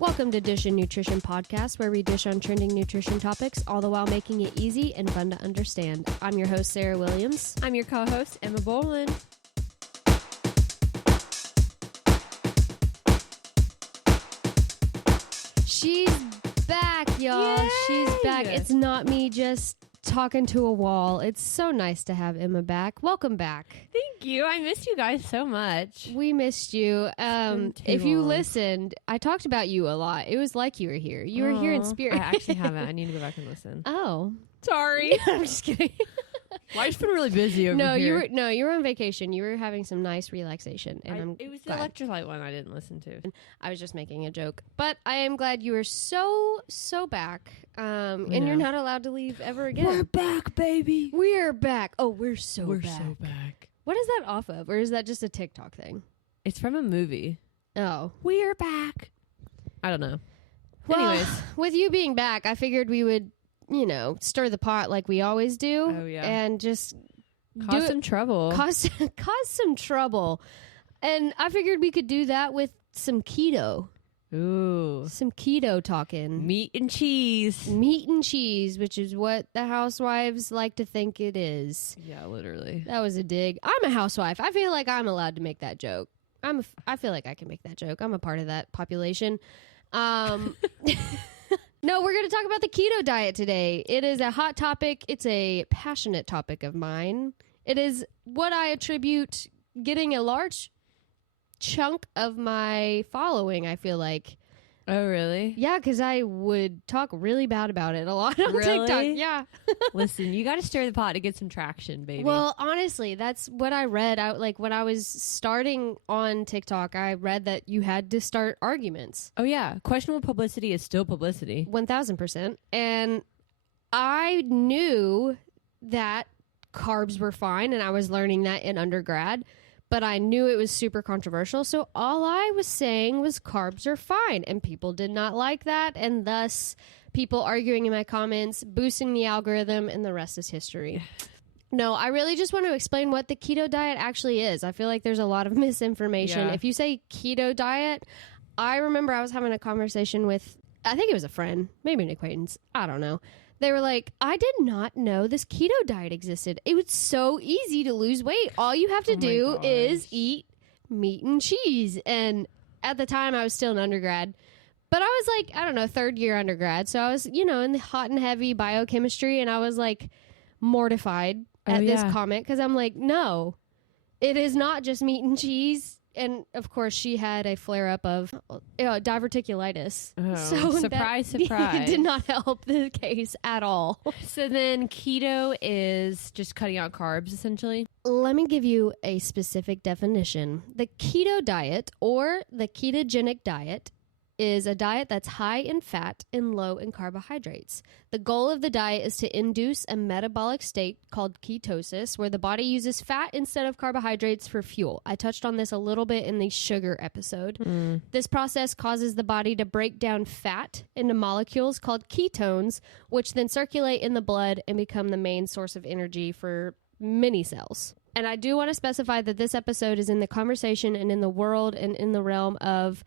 Welcome to Dish and Nutrition Podcast, where we dish on trending nutrition topics, all the while making it easy and fun to understand. I'm your host, Sarah Williams. I'm your co-host, Emma Boland. She's back, y'all. Yay! She's back. It's not me just talking to a wall. It's so nice to have Emma back. Welcome back. Thank you. I missed you guys so much. We missed you. If you listened, I talked about you a lot. It was like you were here. You were here in spirit. I actually haven't. I need to go back and listen. Oh. Sorry. I'm just kidding. Life's been really busy over here. You were on vacation. You were having some nice relaxation, and it was glad. the electrolyte one I didn't listen to. I was just making a joke, but I am glad you are so back. And you're not allowed to leave ever again. We're back, baby. We're back. Oh, we're so back. What is that off of, or is that just a TikTok thing? It's from a movie. Oh, We're back. I don't know. well, Anyways, with you being back, I figured we would, stir the pot like we always do. Oh, yeah. And just cause some trouble. cause some trouble. And I figured we could do that with some keto. Ooh. Some keto talking. Meat and cheese. Meat and cheese, which is what the housewives like to think it is. Yeah, literally. That was a dig. I'm a housewife. I feel like I'm allowed to make that joke. I feel like I can make that joke. I'm a part of that population. No, we're going to talk about the keto diet today. It is a hot topic. It's a passionate topic of mine. It is what I attribute getting a large chunk of my following, I feel like. Oh, really? Yeah, because I would talk really bad about it a lot on Really? TikTok. Yeah. Listen, you got to stir the pot to get some traction, baby. Well, honestly, that's what I read. When I was starting on TikTok, I read that you had to start arguments. Oh, yeah. Questionable publicity is still publicity. 1,000%. And I knew that carbs were fine, and I was learning that in undergrad. But I knew it was super controversial, so all I was saying was carbs are fine, and people did not like that, and thus people arguing in my comments, boosting the algorithm, and the rest is history. No, I really just want to explain what the keto diet actually is. I feel like there's a lot of misinformation. Yeah. If you say keto diet, I remember I was having a conversation with, I think it was a friend, maybe an acquaintance, I don't know. They were like, I did not know this keto diet existed. It was so easy to lose weight. All you have to do is eat meat and cheese. And at the time, I was still an undergrad. But I was like, I don't know, third year undergrad. So I was, in the hot and heavy biochemistry. And I was like mortified at this comment. Because I'm like, no, it is not just meat and cheese. And, of course, she had a flare-up of diverticulitis. Oh, so surprise. It did not help the case at all. So then keto is just cutting out carbs, essentially? Let me give you a specific definition. The keto diet, or the ketogenic diet, is a diet that's high in fat and low in carbohydrates. The goal of the diet is to induce a metabolic state called ketosis, where the body uses fat instead of carbohydrates for fuel. I touched on this a little bit in the sugar episode. This process causes the body to break down fat into molecules called ketones, which then circulate in the blood and become the main source of energy for many cells. And I do want to specify that this episode is in the conversation and in the world and in the realm of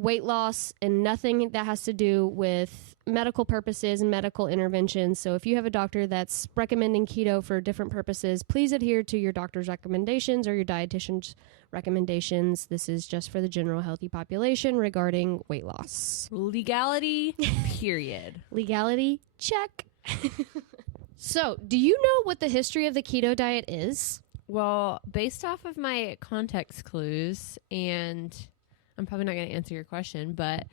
weight loss and nothing that has to do with medical purposes and medical interventions. So if you have a doctor that's recommending keto for different purposes, please adhere to your doctor's recommendations or your dietitian's recommendations. This is just for the general healthy population regarding weight loss. Legality, period. Legality, check. So, do you know what the history of the keto diet is? Well, based off of my context clues, and I'm probably not going to answer your question, but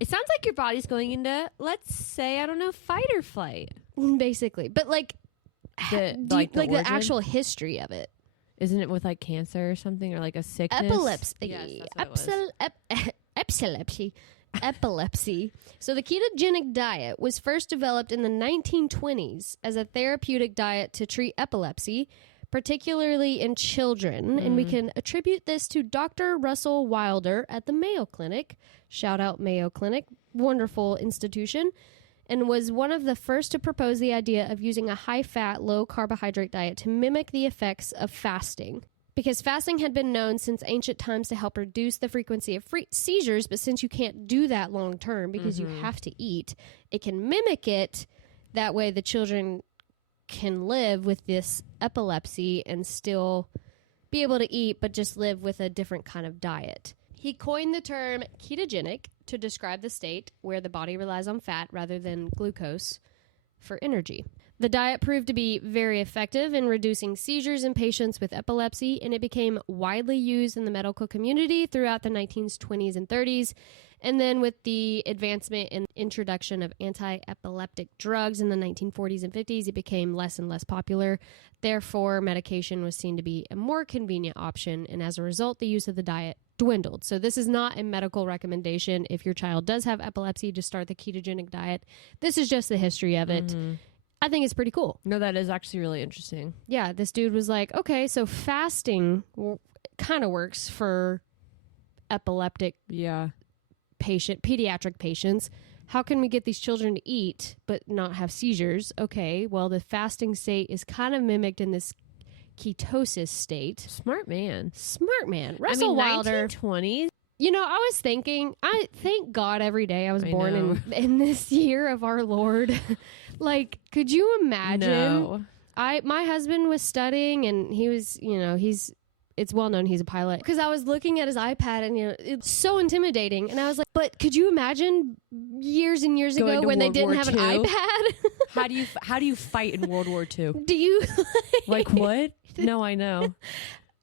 it sounds like your body's going into, let's say, I don't know, fight or flight. Basically. But the actual history of it. Isn't it with like cancer or something, or like a sickness? Epilepsy. So the ketogenic diet was first developed in the 1920s as a therapeutic diet to treat epilepsy, particularly in children. And we can attribute this to Dr. Russell Wilder at the Mayo Clinic. Shout out Mayo Clinic. Wonderful institution. And was one of the first to propose the idea of using a high-fat, low-carbohydrate diet to mimic the effects of fasting. because fasting had been known since ancient times to help reduce the frequency of seizures, but since you can't do that long term because you have to eat, it can mimic it. That way the children can live with this epilepsy and still be able to eat, but just live with a different kind of diet. He coined the term ketogenic to describe the state where the body relies on fat rather than glucose for energy. The diet proved to be very effective in reducing seizures in patients with epilepsy, and it became widely used in the medical community throughout the 1920s and 30s. And then with the advancement and introduction of anti-epileptic drugs in the 1940s and 50s, it became less and less popular. Therefore, medication was seen to be a more convenient option, and as a result, the use of the diet dwindled. So this is not a medical recommendation. If your child does have epilepsy, to start the ketogenic diet. This is just the history of it. I think it's pretty cool. No, that is actually really interesting. Yeah, this dude was like, okay, so fasting kind of works for epileptic pediatric patients. How can we get these children to eat but not have seizures? Okay, well, the fasting state is kind of mimicked in this ketosis state. Smart man. Russell Wilder. 1920s. You know, I was thinking, I thank God every day I was born in this year of our Lord. Like, could you imagine? No. My husband was studying, and he was, it's well known he's a pilot. Because I was looking at his iPad, and it's so intimidating. And I was like, but could you imagine years and years ago when they didn't have an iPad? How do you fight in World War II? Do you like what? No, I know.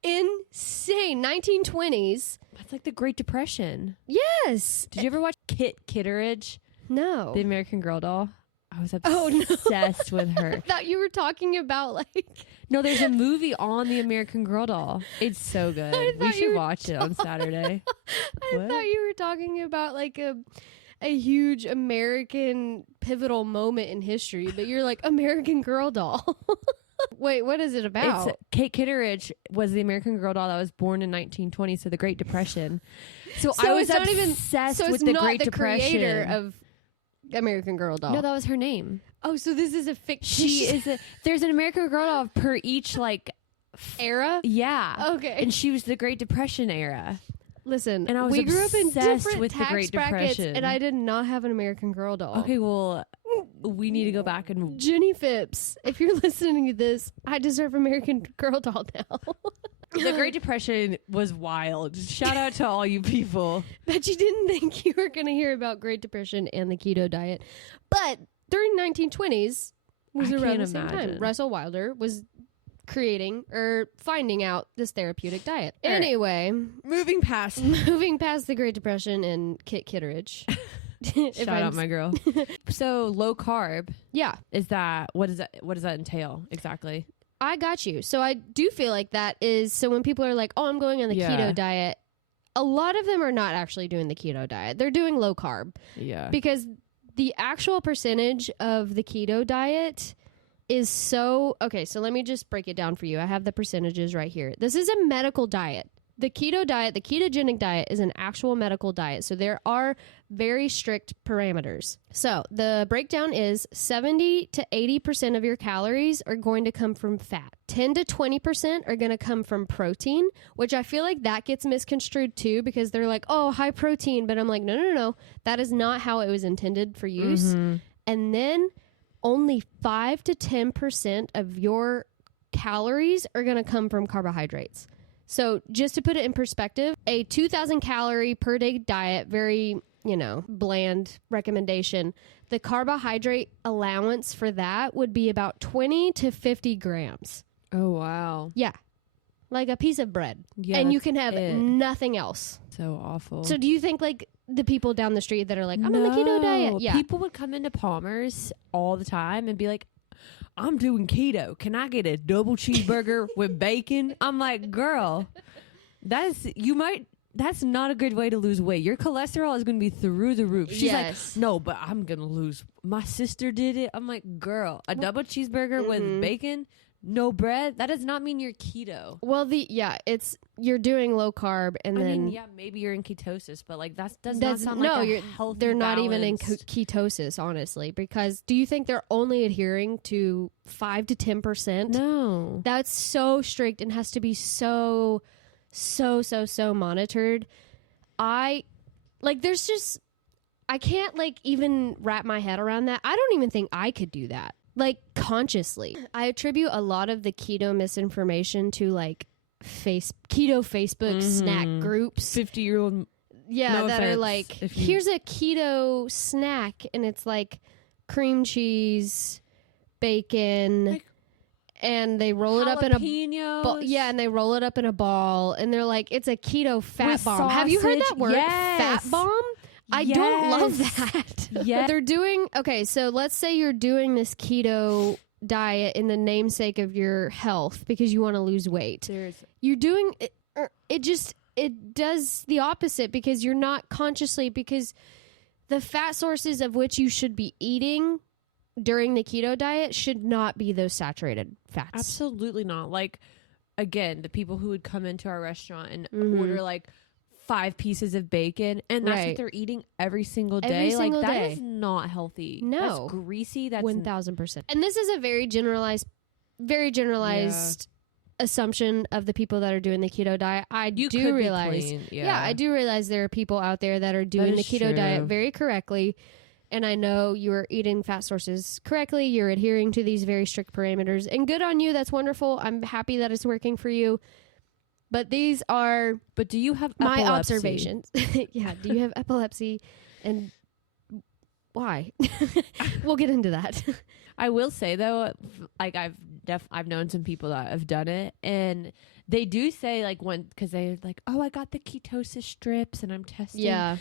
Insane. 1920s. That's like the Great Depression. Yes. Did you ever watch Kitteridge? No. The American Girl doll. I was obsessed with her. I thought you were talking about like... No, there's a movie on the American Girl doll. It's so good. We should watch it on Saturday. I thought you were talking about like a huge American pivotal moment in history, but you're like American Girl doll. Wait, what is it about? Kate Kitteridge was the American Girl doll that was born in 1920, so the Great Depression. So I was obsessed with the Great Depression. Creator of American Girl doll. No, that was her name. Oh, so this is a fictitious... She is there's an American Girl doll per each like era? Yeah. Okay. And she was the Great Depression era. Listen, and I was we grew up in different with tax the Great brackets, Depression. and I did not have an American Girl doll. Okay, well, we need to go back and... Jenny Phipps, if you're listening to this, I deserve American Girl doll now. The Great Depression was wild. Shout out to all you people. Bet you didn't think you were going to hear about Great Depression and the keto diet. But during 1920s was around the same time. Russell Wilder was creating or finding out this therapeutic diet. All anyway, moving past the Great Depression and Kitteridge. Shout out my girl. So low carb. Yeah. Is that what does that entail exactly? I got you. So I do feel like that is, so when people are like, oh, I'm going on the keto diet, a lot of them are not actually doing the keto diet. They're doing low carb. Yeah. Because the actual percentage of the keto diet is so, okay, so let me just break it down for you. I have the percentages right here. This is a medical diet. The keto diet, the ketogenic diet, is an actual medical diet. So there are very strict parameters. So the breakdown is 70 to 80% of your calories are going to come from fat. 10 to 20% are going to come from protein, which I feel like that gets misconstrued too, because they're like, oh, high protein. But I'm like, no. That is not how it was intended for use. Mm-hmm. And then only 5 to 10% of your calories are going to come from carbohydrates. So just to put it in perspective, a 2,000 calorie per day diet, very, bland recommendation. The carbohydrate allowance for that would be about 20 to 50 grams. Oh, wow. Yeah. Like a piece of bread. Yeah, and you can have nothing else. So awful. So do you think like the people down the street that are like, I'm on the keto diet? Yeah. People would come into Palmer's all the time and be like, I'm doing keto. Can I get a double cheeseburger with bacon? I'm like, girl, that's not a good way to lose weight. Your cholesterol is going to be through the roof. She's like, no, but I'm going to lose. My sister did it. I'm like, girl, a double cheeseburger with bacon? no bread, that does not mean you're keto. Well, it's you're doing low carb, and then maybe you're in ketosis, but like that does not sound like a healthy they're not even in balanced- ketosis, honestly. Because do you think they're only adhering to 5 to 10%? No, That's so strict and has to be so monitored. I can't like even wrap my head around that. I don't even think I could do that, like, consciously. I attribute a lot of the keto misinformation to like keto Facebook snack groups. 50-year-old. Yeah, No that are offense, like, if you- here's a keto snack, and it's like cream cheese, bacon, Like and they roll it up in a jalapenos. and they roll it up in a ball, and they're like, it's a keto fat With bomb. Have you heard that sausage? word? Yes. Fat bomb? I don't love Yes. that. Yeah. They're doing, okay, so let's say you're doing this keto diet in the namesake of your health because you want to lose weight. You're doing it, it does the opposite because you're not consciously, because the fat sources of which you should be eating during the keto diet should not be those saturated fats. Absolutely not. Like, again, the people who would come into our restaurant and Mhm. order like 5 pieces of bacon, and that's Right. what they're eating every single day. Every single like, that day. is not healthy. No. That's greasy. That's 1,000%. And this is a very generalized assumption of the people that are doing the keto diet. I you do could realize, be clean. yeah, I do realize there are people out there that are doing the is keto diet true. very correctly. And I know you're eating fat sources correctly. You're adhering to these very strict parameters. And good on you. That's wonderful. I'm happy that it's working for you. But these are But do you have my epilepsy? observations. Yeah. Do you have epilepsy? And why? We'll get into that. I will say though, like I've known some people that have done it, and they do say like because they're like, oh, I got the ketosis strips and I'm testing Yeah.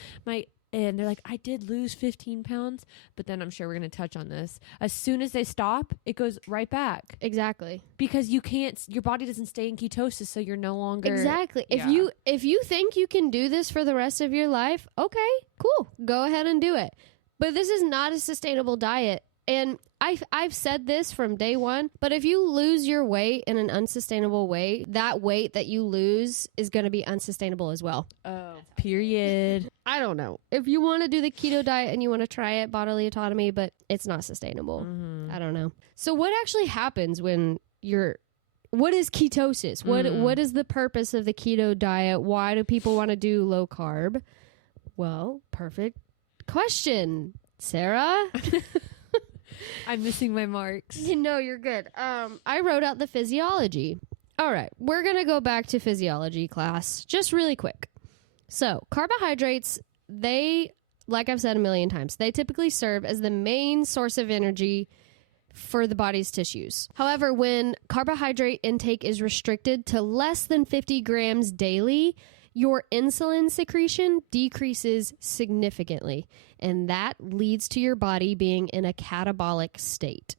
and they're like, I did lose 15 pounds, but then I'm sure we're going to touch on this. As soon as they stop, it goes right back Exactly. because your body doesn't stay in ketosis, so you're no longer Exactly. Yeah. If you think you can do this for the rest of your life, okay, cool. Go ahead and do it. But this is not a sustainable diet. And I've said this from day one, but if you lose your weight in an unsustainable way, that weight that you lose is going to be unsustainable as well. Oh, period. I don't know. If you want to do the keto diet and you want to try it, bodily autonomy, but it's not sustainable. I don't know. So what actually happens when what is ketosis? What is the purpose of the keto diet? Why do people want to do low carb? Well, perfect question, Sarah. I'm missing my marks. No, you're good. I wrote out the physiology. All right, we're going to go back to physiology class just really quick. So, carbohydrates, like I've said a million times, they typically serve as the main source of energy for the body's tissues. However, when carbohydrate intake is restricted to less than 50 grams daily, your insulin secretion decreases significantly, and that leads to your body being in a catabolic state.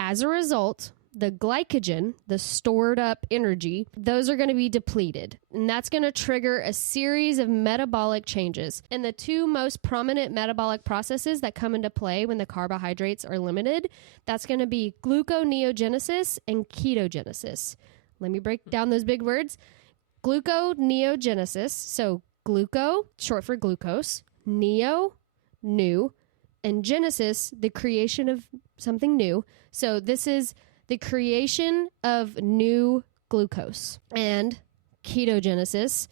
As a result, the glycogen, the stored up energy, those are going to be depleted. And that's going to trigger a series of metabolic changes. And the two most prominent metabolic processes that come into play when the carbohydrates are limited, that's going to be gluconeogenesis and ketogenesis. Let me break down those big words. Gluconeogenesis, so gluco, short for glucose, neo, new, and genesis, the creation of something new. So this is the creation of new glucose. And ketogenesis,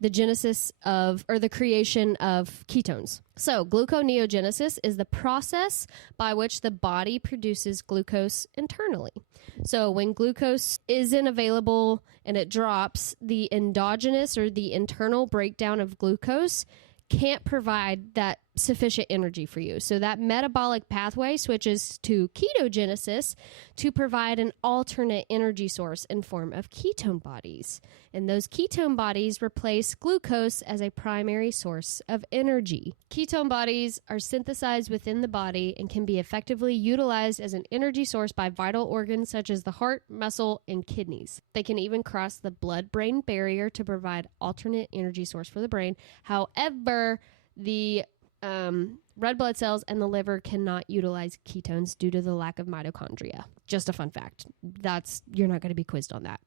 the genesis of, or the creation of ketones. So gluconeogenesis is the process by which the body produces glucose internally. So when glucose isn't available and it drops, the endogenous or the internal breakdown of glucose can't provide that sufficient energy for you. So that metabolic pathway switches to ketogenesis to provide an alternate energy source in form of ketone bodies. And those ketone bodies replace glucose as a primary source of energy. Ketone bodies are synthesized within the body and can be effectively utilized as an energy source by vital organs such as the heart, muscle, and kidneys. They can even cross the blood-brain barrier to provide alternate energy source for the brain. However, the red blood cells and the liver cannot utilize ketones due to the lack of mitochondria. Just a fun fact. You're not going to be quizzed on that.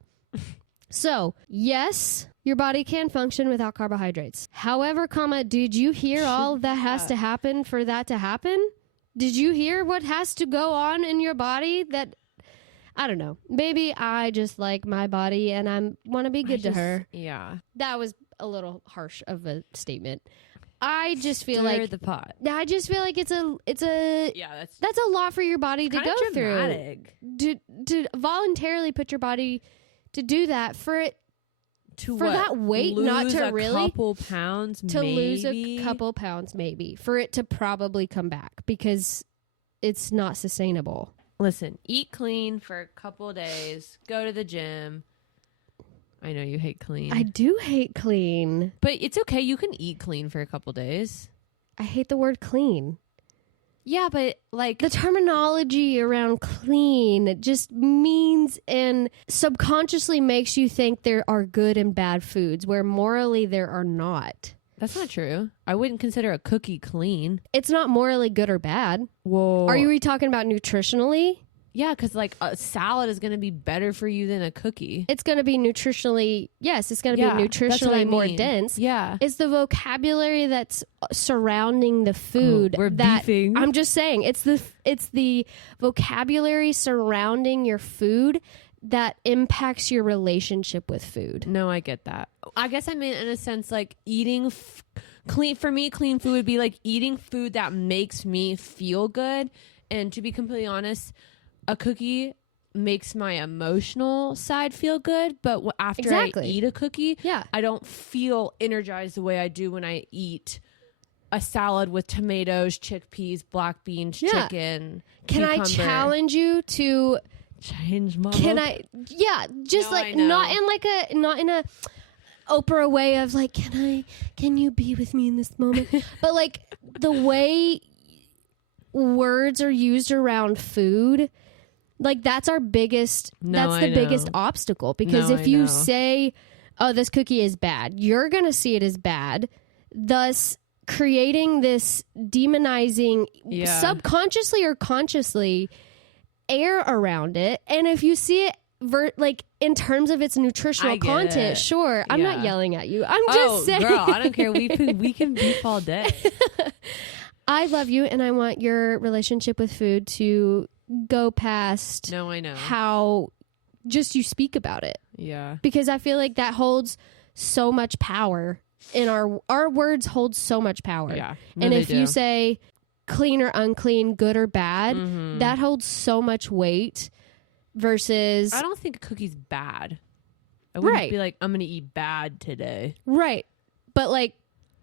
So, yes, your body can function without carbohydrates. However, did you hear all that has to happen for that to happen? Did you hear what has to go on in your body that, I don't know. Maybe I just like my body and I want to be good to her. Yeah. That was a little harsh of a statement. I just feel Stir like the pot. I just feel like it's a that's a lot for your body to go dramatic. through. To voluntarily put your body to do that for it to for what? that weight Lose not to a really couple pounds to maybe? lose a couple pounds maybe for it to probably come back because it's not sustainable. Listen, eat clean for a couple of days. Go to the gym. I know you hate clean. I do hate clean. But it's okay. You can eat clean for a couple days. I hate the word clean. Yeah, but like the terminology around clean just means and subconsciously makes you think there are good and bad foods where morally there are not. That's not true. I wouldn't consider a cookie clean. It's not morally good or bad. Whoa. Are you talking about nutritionally? Yeah, because like a salad is going to be better for you than a cookie. It's going to be nutritionally, yes, it's going to be nutritionally more dense. Yeah. It's the vocabulary that's surrounding the food. We're beefing. I'm just saying, it's the vocabulary surrounding your food that impacts your relationship with food. No, I get that. I guess I mean in a sense like eating clean. For me, clean food would be like eating food that makes me feel good. And to be completely honest, a cookie makes my emotional side feel good, but after I eat a cookie, I don't feel energized the way I do when I eat a salad with tomatoes, chickpeas, black beans, chicken. Can cucumber. I challenge you to change my? Can I? Yeah, just like not in a Oprah way of like, can you be with me in this moment? But like the way words are used around food. Like that's our biggest, biggest obstacle because if you say, oh, this cookie is bad, you're going to see it as bad, thus creating this demonizing subconsciously or consciously air around it. And if you see it like in terms of its nutritional content, sure, I'm not yelling at you. I'm just saying. Girl, I don't care. We can beef all day. I love you and I want your relationship with food to go past how just you speak about it. Yeah. Because I feel like that holds so much power in our words hold so much power. Yeah. And if you say clean or unclean, good or bad, that holds so much weight versus I don't think a cookie's bad. I wouldn't be like, I'm going to eat bad today. Right. But like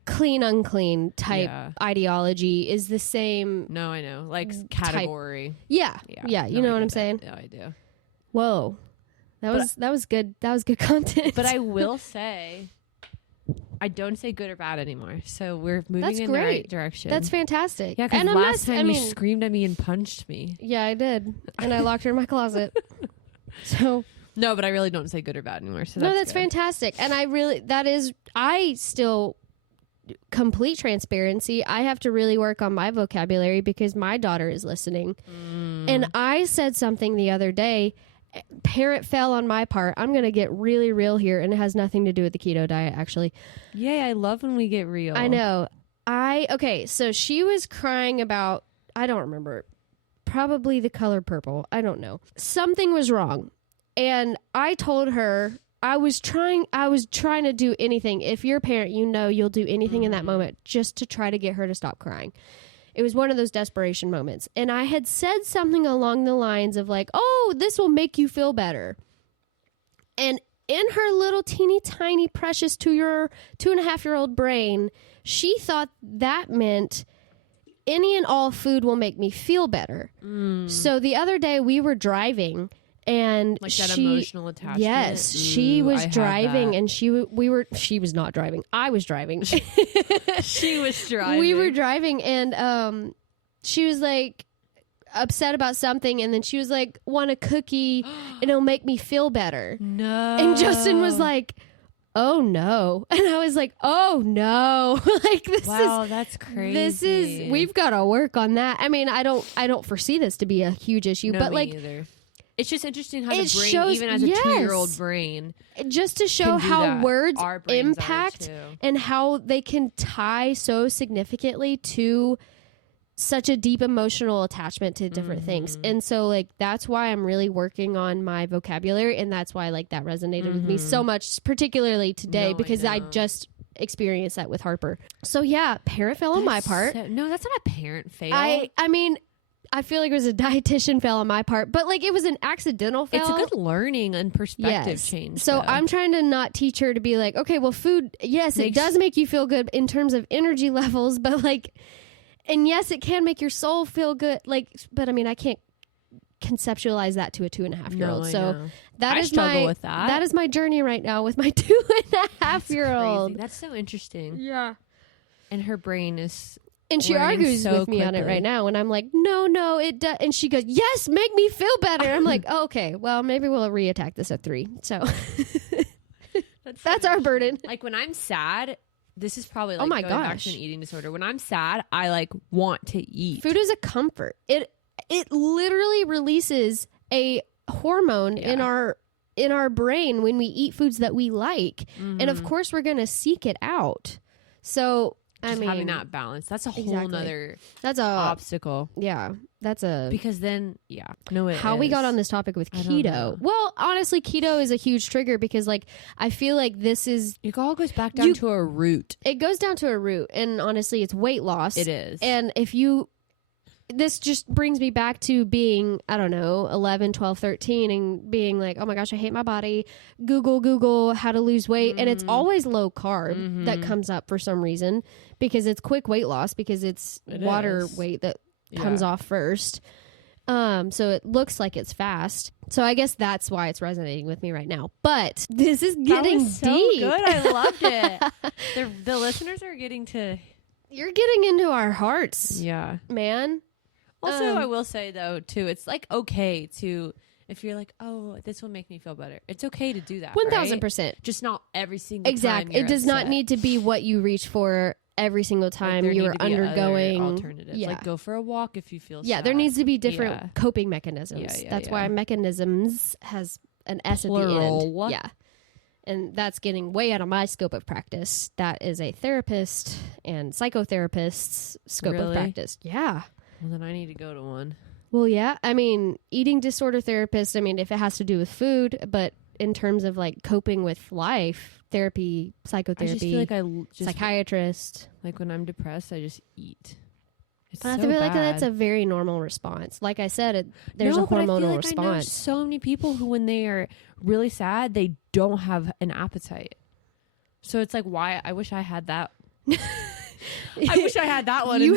clean, unclean type ideology is the same. No, I know. Like category. Type. Yeah. You know what I'm saying? Yeah, I do. Whoa. That was good. That was good content. But I will say, I don't say good or bad anymore. So we're moving in the right direction. That's fantastic. Yeah, because last time you screamed at me and punched me. Yeah, I did. And I locked her in my closet. So. No, but I really don't say good or bad anymore. So that's fantastic. And I still, complete transparency, I have to really work on my vocabulary because my daughter is listening. And I said something the other day, parent fail on my part. I'm going to get really real here, and it has nothing to do with the keto diet, actually. Yay, I love when we get real. I know. So she was crying about, I don't remember, probably the color purple. I don't know. Something was wrong. And I told her, I was trying to do anything. If you're a parent, you know you'll do anything in that moment just to try to get her to stop crying. It was one of those desperation moments. And I had said something along the lines of like, oh, this will make you feel better. And in her little teeny tiny precious 2.5-year-old brain, she thought that meant any and all food will make me feel better. So the other day we were driving. And like that emotional attachment. Yes, she was driving, and she was not driving. I was driving. She was driving. We were driving, and she was like upset about something, and then she was like, "Want a cookie? And it'll make me feel better." No. And Justin was like, oh no. And I was like, oh no. Like that's crazy. we've got to work on that. I mean, I don't foresee this to be a huge issue, no, but me like either. It's just interesting how the brain, shows, even as a 2-year-old brain, just to show how words impact too. and how they can tie so significantly to such a deep emotional attachment to different things. And so like that's why I'm really working on my vocabulary, and that's why like that resonated with me so much, particularly today, because I just experienced that with Harper. So yeah, parent fail on my part. No, that's not a parent fail. I mean, I feel like it was a dietitian fail on my part, but like it was an accidental fail. It's a good learning and perspective change. So though. I'm trying to not teach her to be like, okay, well, food, yes, it does make you feel good in terms of energy levels, but like, and yes, it can make your soul feel good. Like, but I mean, I can't conceptualize that to a 2.5-year-old. So I struggle with that. That is my journey right now with my 2.5-year-old. That's so interesting. Yeah. And her brain is. And she argues with me on it right now. And I'm like, no, it does. And she goes, yes, make me feel better. I'm like, oh, okay, well, maybe we'll reattack this at 3. So that's our burden. Like when I'm sad, this is probably like oh my going back gosh. to an eating disorder. When I'm sad, I like want to eat. Food is a comfort. It literally releases a hormone in our brain when we eat foods that we like. And of course we're going to seek it out. So I mean, having that balance, that's a whole nother obstacle. Yeah, because then how we got on this topic with keto. Well, honestly, keto is a huge trigger because like I feel like this is it all goes back down to a root. It goes down to a root, and honestly, it's weight loss. It is, and this just brings me back to being, I don't know, 11, 12, 13 and being like, oh my gosh, I hate my body. Google how to lose weight. And it's always low carb that comes up for some reason because it's quick weight loss because it's water weight that comes off first. So it looks like it's fast. So I guess that's why it's resonating with me right now. But this is getting so deep. Good. I loved it. The listeners are getting to... You're getting into our hearts. Yeah. Man. Also, I will say, though, too, it's, like, okay to, if you're like, oh, this will make me feel better. It's okay to do that, 1,000%. Right? Just not every single time It does not need to be what you reach for every single time you are undergoing. Alternatives. Like, go for a walk if you feel sad. There needs to be different coping mechanisms. That's why mechanisms has an S Plural. at the end. Yeah. And that's getting way out of my scope of practice. That is a therapist and psychotherapist's scope of practice. Yeah. Well, then I need to go to one. Well, yeah. I mean, eating disorder therapist, I mean, if it has to do with food, but in terms of like coping with life, therapy, psychotherapy, I just feel like psychiatrist. Like when I'm depressed, I just eat. But I feel like that's a very normal response. Like I said, there's a hormonal response. I know so many people who, when they are really sad, they don't have an appetite. So it's like, why? I wish I had that. I wish I had that one. You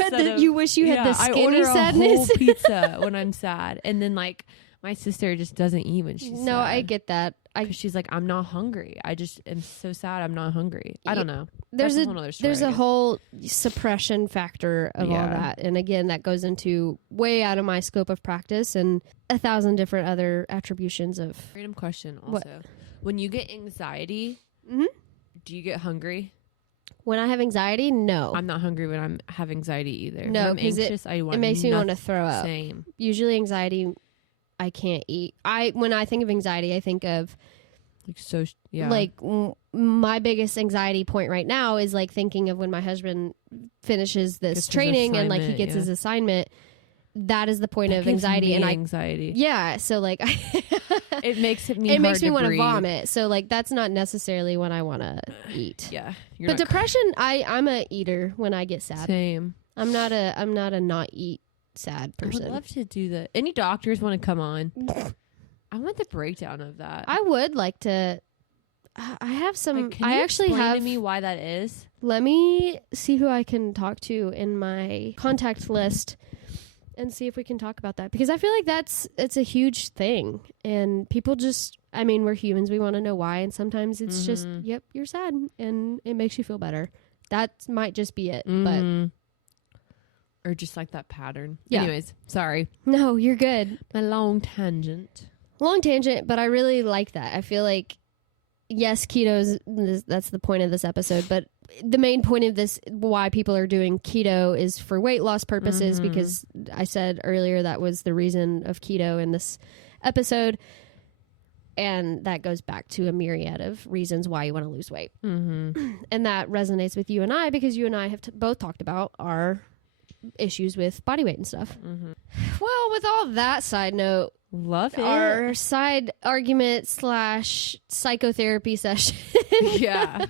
wish you had the skinny sadness. I order a whole pizza when I'm sad, and then like my sister just doesn't eat when she's sad. I get that. She's like, I'm not hungry. I just am so sad. I'm not hungry. I don't know. There's a whole suppression factor of all that, and again, that goes into way out of my scope of practice and 1,000 different other attributions of. Random question. Also, when you get anxiety, do you get hungry? When I have anxiety, no. I'm not hungry when I have anxiety either. No, because it makes me want to throw up. Same. Usually anxiety, I can't eat. When I think of anxiety, I think of my biggest anxiety point right now is like thinking of when my husband finishes this training and like he gets his assignment. That is the point of anxiety, and anxiety. Yeah, so like it makes me want to vomit. So like that's not necessarily when I want to eat. Yeah, but depression, I'm a eater when I get sad. Same. I'm not a not eat sad person. I would love to do that. Any doctors want to come on? I want the breakdown of that. I would like to. I have some. Like, can you explain to me why that is? Let me see who I can talk to in my contact list. And see if we can talk about that, because I feel like it's a huge thing, and people just, I mean, we're humans, we want to know why, and sometimes it's just, yep, you're sad and it makes you feel better. That might just be it, but or just like that pattern. Yeah. Anyways, sorry. No, you're good. My long tangent, but I really like that. I feel like yes, that's the point of this episode, but the main point of this, why people are doing keto, is for weight loss purposes, because I said earlier that was the reason of keto in this episode. And that goes back to a myriad of reasons why you want to lose weight. And that resonates with you and I, because you and I have both talked about our issues with body weight and stuff. Well, with all that side note, love it. Our side argument / psychotherapy session. Yeah.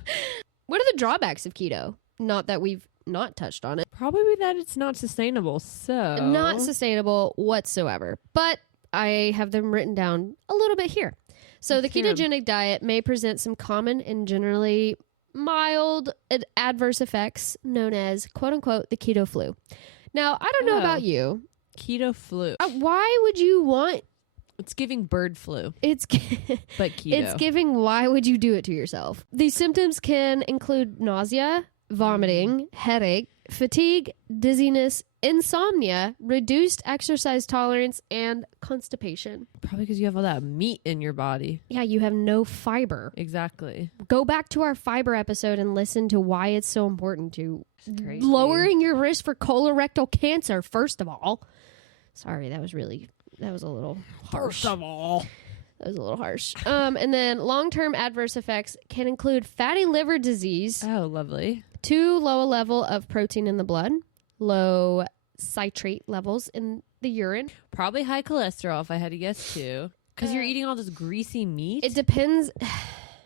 What are the drawbacks of keto? Not that we've not touched on it. Probably that it's not sustainable. So Not sustainable whatsoever. But I have them written down a little bit here. So the ketogenic diet may present some common and generally mild adverse effects known as, quote unquote, the keto flu. Now, I don't know about you. Keto flu. Why would you want... It's giving bird flu. But keto. It's giving, why would you do it to yourself? These symptoms can include nausea, vomiting, headache, fatigue, dizziness, insomnia, reduced exercise tolerance, and constipation. Probably because you have all that meat in your body. Yeah, you have no fiber. Exactly. Go back to our fiber episode and listen to why it's so important to lowering your risk for colorectal cancer, first of all. Sorry, that was a little harsh. First of all. That was a little harsh. And then long-term adverse effects can include fatty liver disease. Oh, lovely. Too low a level of protein in the blood, low citrate levels in the urine. Probably high cholesterol, if I had to guess, too. Because you're eating all this greasy meat. It depends.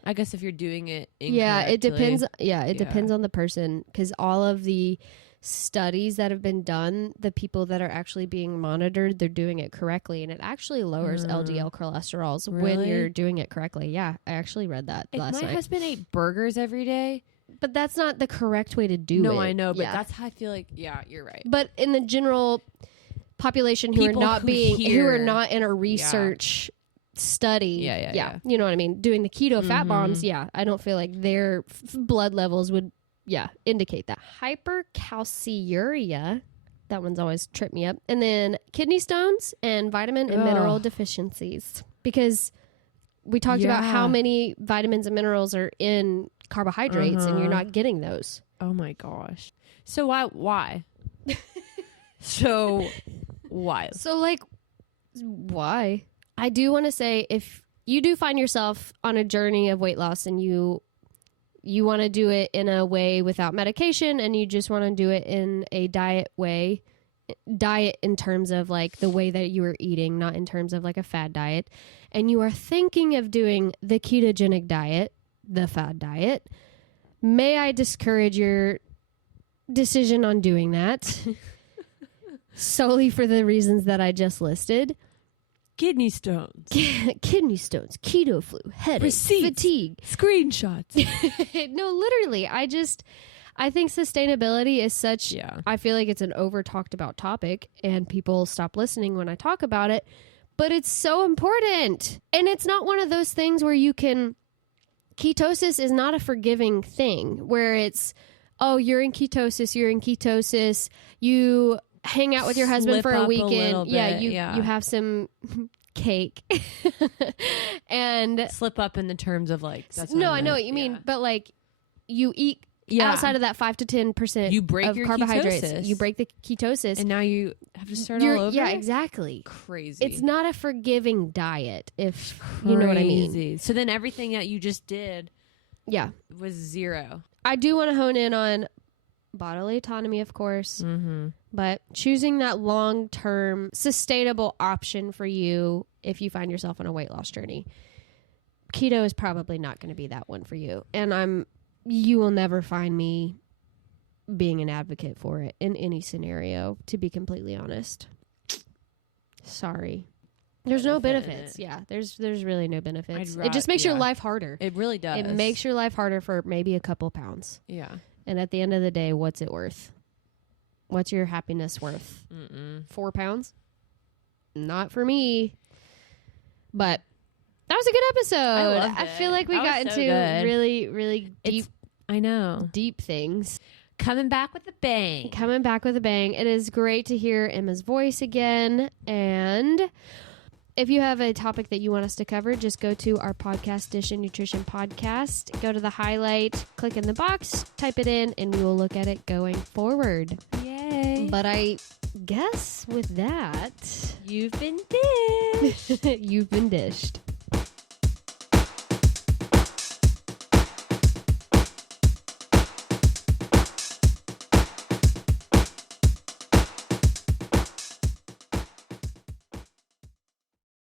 I guess if you're doing it incorrectly. Yeah, it depends. Yeah, it depends on the person, because all of the studies that have been done, the people that are actually being monitored, they're doing it correctly, and it actually lowers LDL cholesterols when you're doing it correctly. Yeah, I actually read that last night. My husband ate burgers every day. But that's not the correct way to do it. No, I know, but that's how I feel like, yeah, you're right. But in the general population who are not in a research study, yeah, you know what I mean, doing the keto fat bombs, I don't feel like their blood levels would indicate that. Hypercalciuria, that one's always tripped me up. And then kidney stones and vitamin and mineral deficiencies, because we talked about how many vitamins and minerals are in carbohydrates and you're not getting those. Oh my gosh. So why? So why? So like, why? I do want to say, if you do find yourself on a journey of weight loss and you want to do it in a way without medication, and you just want to do it in a diet in terms of like the way that you are eating, not in terms of like a fad diet, and you are thinking of doing the ketogenic diet, the fad diet, may I discourage your decision on doing that solely for the reasons that I just listed. Kidney stones. Kidney stones, keto flu, headache, receipts, fatigue. Screenshots. No, literally. I think sustainability is such, I feel like it's an over talked about topic, and people stop listening when I talk about it, but it's so important. And it's not one of those things where ketosis is not a forgiving thing where it's, oh, you're in ketosis, you hang out with your husband for a weekend. You have some cake and slip up in the terms of like, that's no, I know what you mean, but like you eat outside of that 5 to 10% you break of your carbohydrates. ketosis. You break the ketosis, and now you have to start all over. Yeah, exactly. Crazy. It's not a forgiving diet, if you know what I mean. So then everything that you just did, was zero. I do want to hone in on bodily autonomy, of course, but choosing that long-term sustainable option for you if you find yourself on a weight loss journey. Keto is probably not going to be that one for you, and you will never find me being an advocate for it in any scenario, to be completely honest. Sorry. There's no benefits. Yeah, there's really no benefits. It just makes your life harder. It really does. It makes your life harder for maybe a couple pounds. Yeah. And at the end of the day, what's it worth? What's your happiness worth? 4 pounds? Not for me. But that was a good episode. I feel like we got into really, really deep. I know. Deep things. Coming back with a bang. It is great to hear Emma's voice again. And If you have a topic that you want us to cover, just go to our podcast, Dish and Nutrition Podcast. Go to the highlight, click in the box, type it in, and we will look at it going forward. Yay. But I guess with that, You've been dished. you've been dished.